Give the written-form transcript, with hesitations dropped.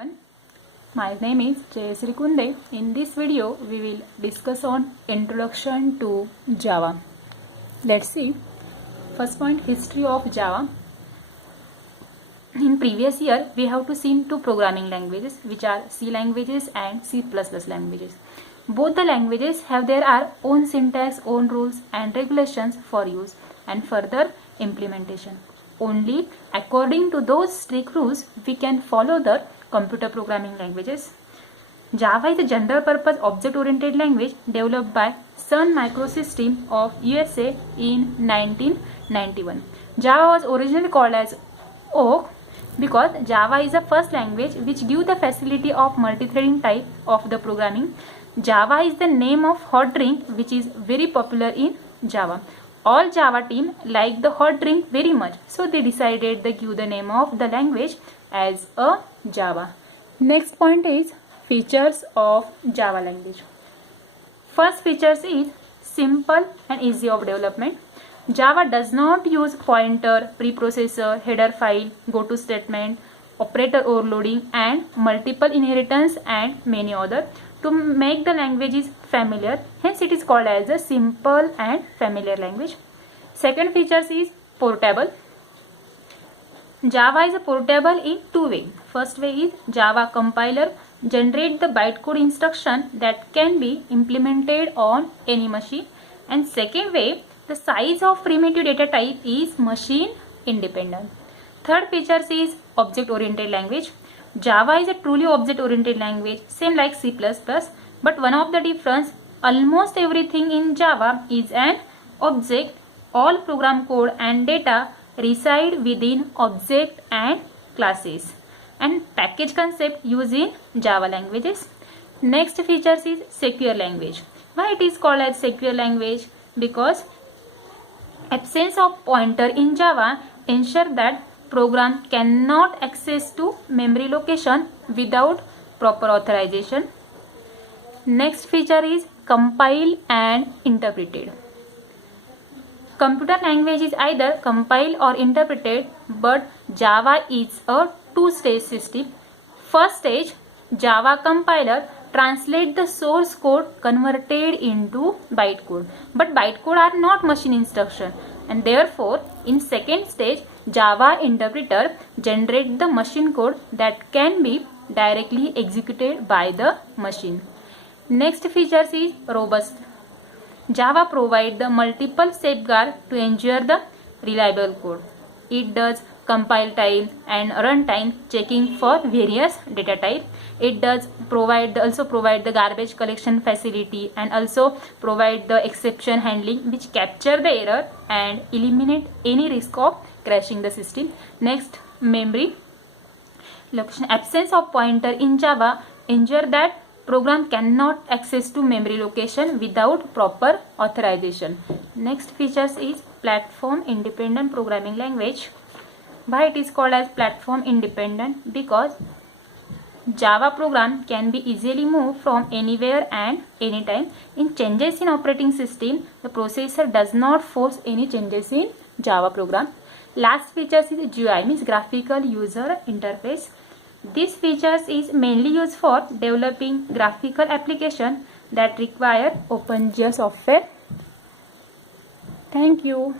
everyone. My name is Jayasri Kunde. In this video, we will discuss on Introduction to Java. Let's see. First point, history of Java. In previous year, we have to see two programming languages, which are C languages and C++ languages. Both the languages have their own syntax, own rules and regulations for use and further implementation. Only according to those strict rules we can follow the computer programming languages. Java is a general purpose object oriented language developed by Sun Microsystems of USA in 1991. Java was originally called as Oak because Java is the first language which gives the facility of multi-threading type of the programming. Java is the name of hot drink which is very popular in Java. All Java team like the hot drink very much, so they decided to give the name of the language as a Java. Next point is features of Java language. First features is simple and easy of development. Java does not use pointer, preprocessor, header file, goto statement, operator overloading and multiple inheritance and many other to make the language familiar. Hence it is called as a simple and familiar language. Second features is portable. Java is portable in two ways. First way is Java compiler generate the bytecode instruction that can be implemented on any machine, and second way the size of primitive data type is machine independent. Third features is object oriented language. Java is a truly object oriented language, same like C++, but one of the difference, almost everything in Java is an object. All program code and data reside within object and classes, and package concept used in Java languages. Next features is secure language. Why it is called as secure language? Because absence of pointer in Java ensure that program cannot access to memory location without proper authorization. Next feature is compile and interpreted. Computer language is either compiled or interpreted, but Java is a two-stage system. First stage, Java compiler translate the source code converted into bytecode, but bytecode are not machine instruction, and therefore in second stage Java interpreter generate the machine code that can be directly executed by the machine. Next features is robust. Java provide the multiple safeguard to ensure the reliable code. It does compile time and runtime checking for various data type. It does also provide the garbage collection facility and also provide the exception handling which capture the error and eliminate any risk of crashing the system. Next, memory location. Absence of pointer in Java ensure that program cannot access to memory location without proper authorization. Next features is platform independent programming language. Why it is called as platform independent? Because Java program can be easily moved from anywhere and anytime. In changes in operating system, the processor does not force any changes in Java program. Last features is GUI, means graphical user interface. This features is mainly used for developing graphical application that require OpenGL software. Thank you.